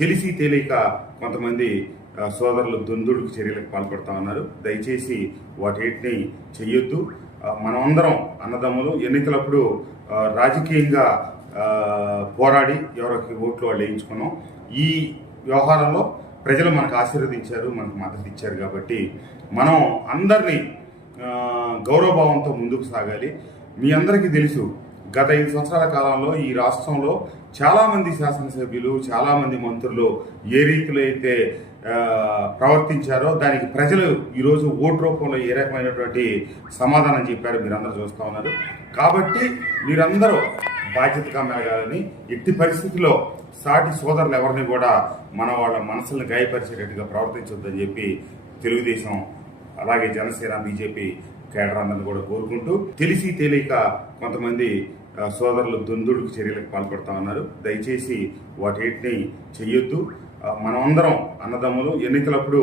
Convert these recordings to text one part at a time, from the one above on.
తెలిసి తెలియక కొంతమంది సోదరులు దుందుడుకు చర్యలకు పాల్పడతా ఉన్నారు. దయచేసి వాటిని చెయ్యొద్దు. మనమందరం అన్నదమ్ములు. ఎన్నికలప్పుడు రాజకీయంగా పోరాడి ఎవరికి ఓట్లు వాళ్ళు వేయించుకున్నాం. ఈ వ్యవహారంలో ప్రజలు మనకు ఆశీర్వదించారు, మనకు మద్దతు ఇచ్చారు. కాబట్టి మనం అందరినీ గౌరవభావంతో ముందుకు సాగాలి. మీ అందరికీ తెలుసు, గత 5 సంవత్సరాల కాలంలో ఈ రాష్ట్రంలో చాలామంది శాసనసభ్యులు, చాలామంది మంత్రులు ఏ రీతిలో అయితే ప్రవర్తించారో దానికి ప్రజలు ఈరోజు ఓటు రూపంలో ఏ రకమైనటువంటి సమాధానం చెప్పారో మీరందరూ చూస్తూ ఉన్నారు. కాబట్టి మీరందరూ బాధ్యతగా మెలగాలని, ఎట్టి పరిస్థితుల్లో సాటి సోదరులు ఎవరిని కూడా వాళ్ళ మనసులను గాయపరిచేటట్టుగా ప్రవర్తించొద్దని చెప్పి తెలుగుదేశం, అలాగే జనసేన, బీజేపీ కేడర్ అందరిని కూడా కోరుకుంటూ, తెలిసి తెలియక కొంతమంది సోదరులు దుందుడుకు చర్యలకు పాల్పడతా ఉన్నారు. దయచేసి వాటిని చెయ్యొద్దు. మనమందరం అన్నదమ్ములు. ఎన్నికలప్పుడు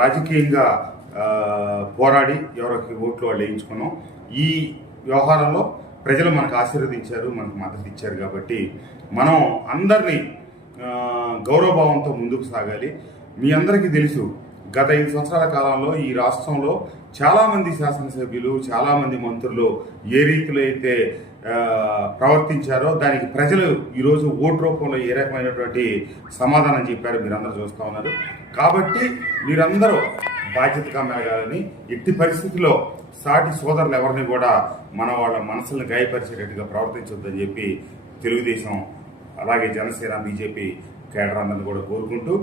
రాజకీయంగా పోరాడి ఎవరికి ఓట్లు వాళ్ళు వేయించుకున్నాం. ఈ వ్యవహారంలో ప్రజలు మనకు ఆశీర్వదించారు, మనకు మద్దతు ఇచ్చారు. కాబట్టి మనం అందరినీ గౌరవభావంతో ముందుకు సాగాలి. మీ అందరికీ తెలుసు, గత 5 సంవత్సరాల కాలంలో ఈ రాష్ట్రంలో చాలామంది శాసనసభ్యులు, చాలామంది మంత్రులు ఏ రీతిలో అయితే ప్రవర్తించారో దానికి ప్రజలు ఈరోజు ఓటు రూపంలో ఏ రకమైనటువంటి సమాధానం చెప్పారో మీరందరూ చూస్తూ ఉన్నారు. కాబట్టి మీరందరూ బాధ్యతగా మెలగాలని, ఎట్టి పరిస్థితుల్లో సాటి సోదరులు ఎవరిని కూడా వాళ్ళ మనసులను గాయపరిచేటట్టుగా ప్రవర్తించొద్దని చెప్పి తెలుగుదేశం, అలాగే జనసేన, బీజేపీ కేడర్ అందరిని కూడా కోరుకుంటూ